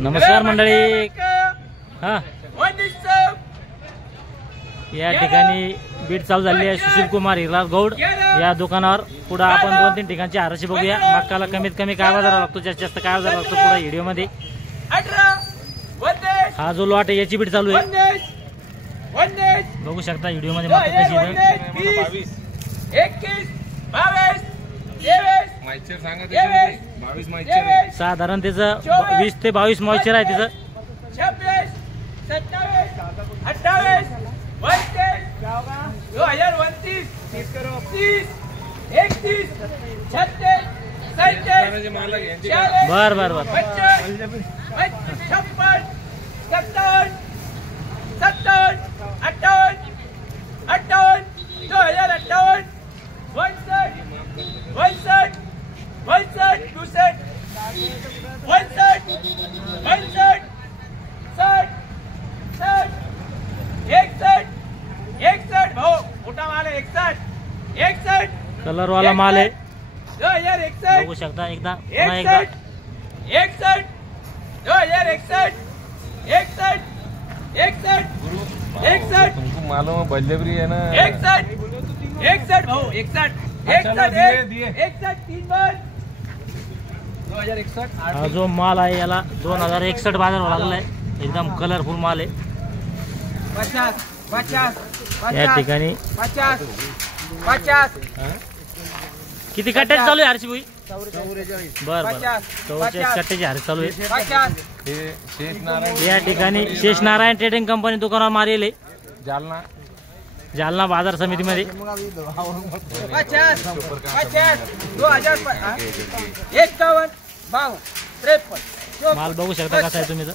नमस्कार मंडळी। हा या ठिकाणी बीट चालू झाली आहे सुशील कुमार हिरार गौड या दुकानावर। पुढे आपण 2-3 ठिकाणची आरशी बघूया। मक्काला कमीत कमी काय बाजार लागतो, जास्तीत जास्त काय बाजार लागतो पुढे व्हिडिओ मध्ये। हा जो लॉट आहे याची बीट चालू आहे, बघू शकता व्हिडिओ मध्ये। मक्का कशी आहे 22 21 22 23 सांगा 22 मॉइश्चर साधारण त्याचं 20 ते 22 मॉइश्चर आहे त्याचं। 26 27 28 2029 30 करो 30 31 36 37 बर बर बर 55 56 57 57 58 58 2058 62 62 62 62 60 60 61 61 भाऊ मोठा माल आहे 61 61 कलर वाला माल आहे 2061 बघू शकता। एकदा पुन्हा एकदा 61 2061 61 61 तुमको मालूम है बल्लेबरी है ना 61 61 भाऊ 61 61 3 बार 2061 हा जो माल आहे याला 2061 बाजार लागला आहे। एकदम कलरफुल माल आहे 50 50 या ठिकाणी। 50 50 किती कट्ट्याची चालू आहे आरशी भाई? 44 बर बर 44 कट्ट्याची आरशी चालू आहे 50 हे शेष नारायण या ठिकाणी। शेष नारायण ट्रेडिंग कंपनी दुकानावर मारेल आहे जालना जालना बाजार समितीमध्ये। 50 50 2051 52 53 माल बघू शकता कसा आहे तुम्ही तर।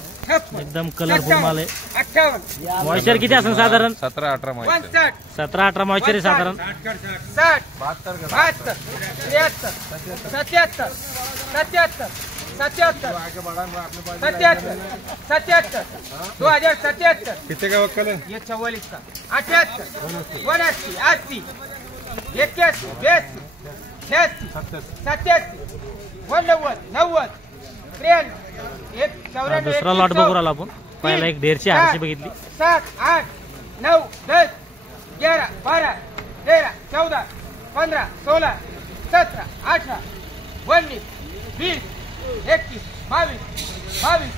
एकदम कलरफुल माल आहे। 58 मॉइश्चर किती असेल साधारण? 17-18 मॉइश्चर 62 17-18 मॉइश्चर आहे साधारण। 60 72 73 77 77 77 77 77 2077 किती का वक्कल है? ये 44 का 78 79 80 81 82 86 87 90 90 हा दुसरा लॉट बघू राहिलो आपण। पहिला एक 150 आरशी बघितली। 7 8 9 10 11 12 13 14 15 16 17 18 19 20 21 22 22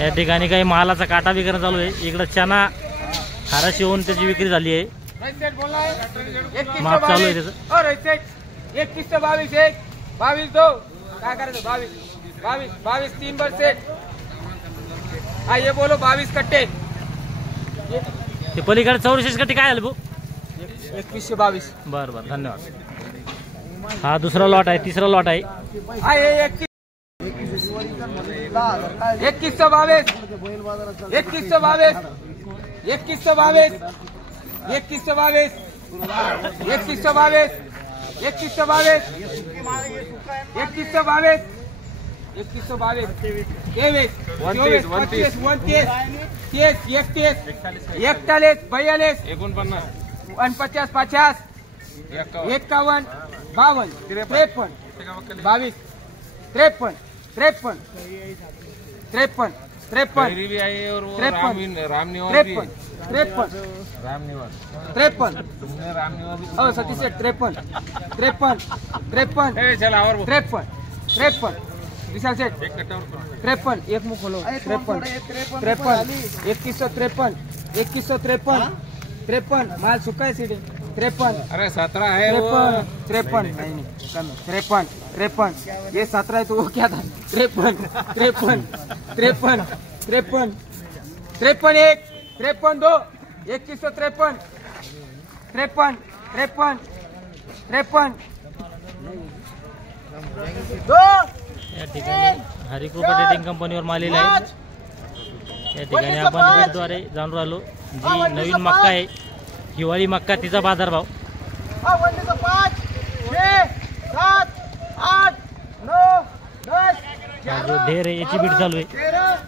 या ठिकाणी काही मालाचा काटा विक्री चालू आहे। इकडे चना खाराशी होऊन त्याची विक्री झाली आहे। माप चालू आहे त्याचं। और 21 से 22 1 22 2 काय करायचं 22 22 22 3 बार सेट। हाँ ये बोलो 22 कट्टे ते पलीकडे 44 कट्टे काय झाले भाऊ? 21 से 22 बर बर धन्यवाद। हा दुसरा लॉट आहे, तिसरा लॉट आहे। हाँ ये 21 से 22 21 से 22 21 से 22 21 से 22 21 से 22 21 से 22 21 से 22 21 से 22 21 से 22 23 24 25 29 30 31 41 42 49 50 51 52 53 22 53 53 53 53 भी आई है और वो 53 रामनिवास भी है। 53 रामनिवास 53 तुमने रामनिवास भी ओ सतीश 53 53 53 ए चल और वो 53 53 विशाल सेठ 53 एक मुख खोलो 53 53 2153 2153 53 माल सुखा है सीधे 53 अरे 17 है वो 53 नहीं कम 53 53 ये 17 है तो वो क्या था 53 53 53 53 53 1 53 2 2153 53 53 53 2 या ठिकाणी हरिकृपा ट्रेडिंग कंपनीवर मालेला आहे। या ठिकाणी आपण भेटद्वारे जाणून राहिलो जी नवीन मक्का आहे, हिवाळी मक्का, तिचा बाजारभाव। 5 6 7 8 9 10 हा जो ढेर आहे याची बीट चालू आहे,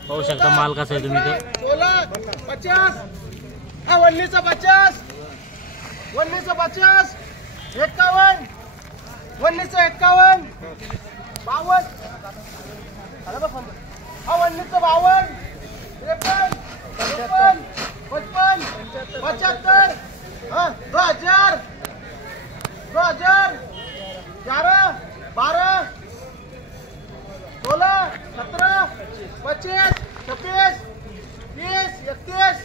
पाहू शकता माल कसा आहे तुम्ही तर। 16 50 हा 1950 1950 51 1951 52 52, 53, 54, 55, 75, 2000, 11, 12, 16, 17, 25, 26, 30, 31,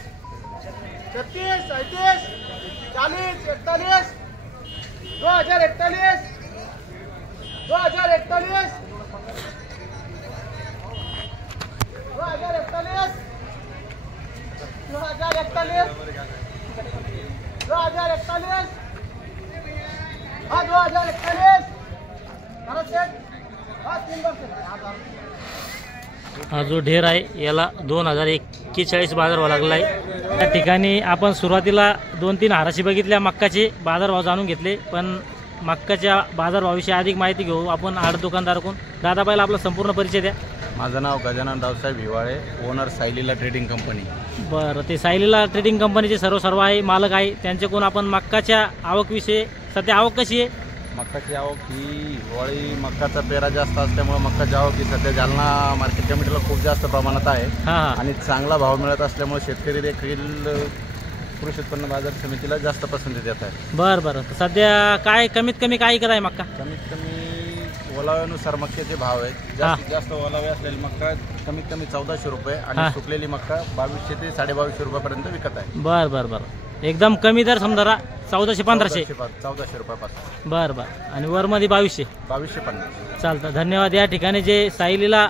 36, 37, 40, 41, 2041, 2041, 2041, 2041, 2041, हा 2041, करा सेट, हा 3 वर्ष. हा जो ढेर आहे याला 2041 बाजारभाव लागला आहे. त्या ठिकाणी आपण सुरुवातीला 2-3 हाराशी बघितल्या मक्काचे बाजारभाव जाणून घेतले, पण मक्काच्या बाजारभावाविषयी अधिक माहिती घेऊ आपण आड दुकानदाराकडून. दादा पहिला आपला संपूर्ण परिचय द्या. माझं नाव Gajanan Raosaheb Hiwale, owner Sayleela trading company. बरं, ते सायलीला ट्रेडिंग कंपनीचे सर्व आहे, मालक आहे. त्यांच्याकडून आपण मक्काच्या आवकविषयी, सध्या आवक कशी आहे? मक्काची आवक ही हिवाळी मक्काचा पेरा जास्त असल्यामुळे मक्काची आवक ही सध्या जालना मार्केट कमिटीला खूप जास्त प्रमाणात आहे हां आणि चांगला भाव मिळत असल्यामुळे शेतकरी देखील कृषी उत्पन्न बाजार समितीला जास्त पसंती देत आहे. बरं बरं. तर सध्या काय कमीत कमी काय करत आहे मक्का? कमीत कमी ओलाव्यानुसार मक्क्याचे भाव आहेत. जास्तीत जास्त ओलावे असलेली मक्का कमीत कमी 1400 रुपये हा. आणि सुकलेली मक्का 2200 ते 2250 रुपयापर्यंत विकत आहे. बरं बरं बरं. एकदम कमी दर समजा 1400-1500. 1400 रुपयापासून बरं बरं. आणि वरमध्ये 2200. 2250. चालतं, धन्यवाद. या ठिकाणी जे सायलीला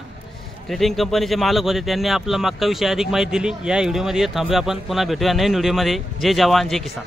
ट्रेडिंग कंपनीचे मालक होते त्यांनी आपला मक्काविषयी अधिक माहिती दिली. या व्हिडिओमध्ये थांबूया आपण, पुन्हा भेटूया नवीन व्हिडिओमध्ये. जय जवान जय किसान.